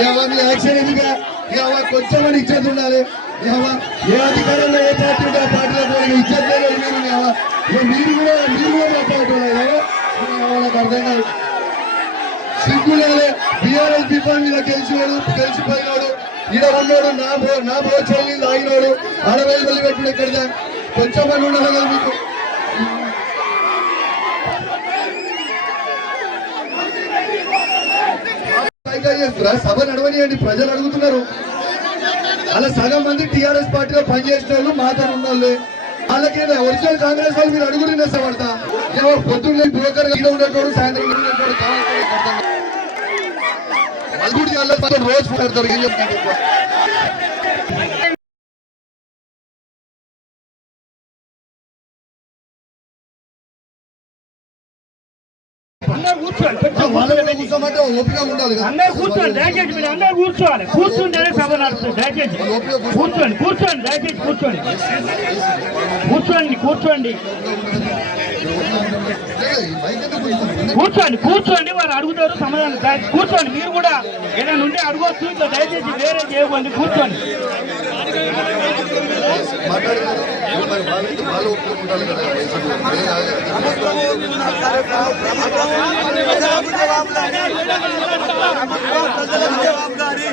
ఏవా మీ యాక్షన్ ఏవా కొంచెం అని ఇచ్చేది ఉండాలి. ఏవా ఏ అధికారంలో ఏ పార్టీ ఉంటే ఆ పార్టీలో ఇచ్చేది లేదు మీరు ఏవా? మీరు కూడా మీరు కూడా మాట్లాడుతున్నారు నాకు అర్థం కాదు. సిగ్గులేలే బీఆర్ఎస్ బీఫాన్ మీద గెలిచినాడు గెలిచిపోయినాడు. ఈడ ఉన్నాడు నా బో నా బోచల్ని లాగినాడు ఆడవేలు వెళ్ళి పెట్టిన ఇక్కడ కొంచెం పని ఉండాలి కదా మీకు. పైగా చేస్తురా సభ నడవనియండి. ప్రజలు అడుగుతున్నారు. అలా సగం మంది టిఆర్ఎస్ పార్టీలో పనిచేసిన వాళ్ళు మాతో ఉన్న వాళ్ళే ఒరిజినల్ కాంగ్రెస్ వాళ్ళు మీరు అడుగురు నేసపడతా ఎవరు పొద్దున్న బ్రోకర్ ఈడ ఉండేటోడు సాయంత్రం ఉండేటోడు రోజు పెడతారు. ఏం చెప్తారు? అందరూ కూర్చోండి. కూర్చోమంటే ఓపిక ఉండాలి. అందరూ కూర్చోండి దయచేసి మీరు అందరూ కూర్చోవాలి. కూర్చుంటేనే సభ నడుస్తుంది దయచేసి. కూర్చోండి కూర్చోండి దయచేసి కూర్చోండి. కూర్చోండి కూర్చోండి? కూర్చోండి కూర్చోండి వారు అడుగుతారు సమాధానం కూర్చోండి. మీరు కూడా ఏదైనా ఉంటే అడగవచ్చు ఇట్లా దయచేసి వేరే చేయకండి కూర్చోండి. మాట్లాడలేదు. మరి వాళ్ళైతే వాళ్ళు ఒప్పుకొని ఉండాలి కదా. జవాబుదారీ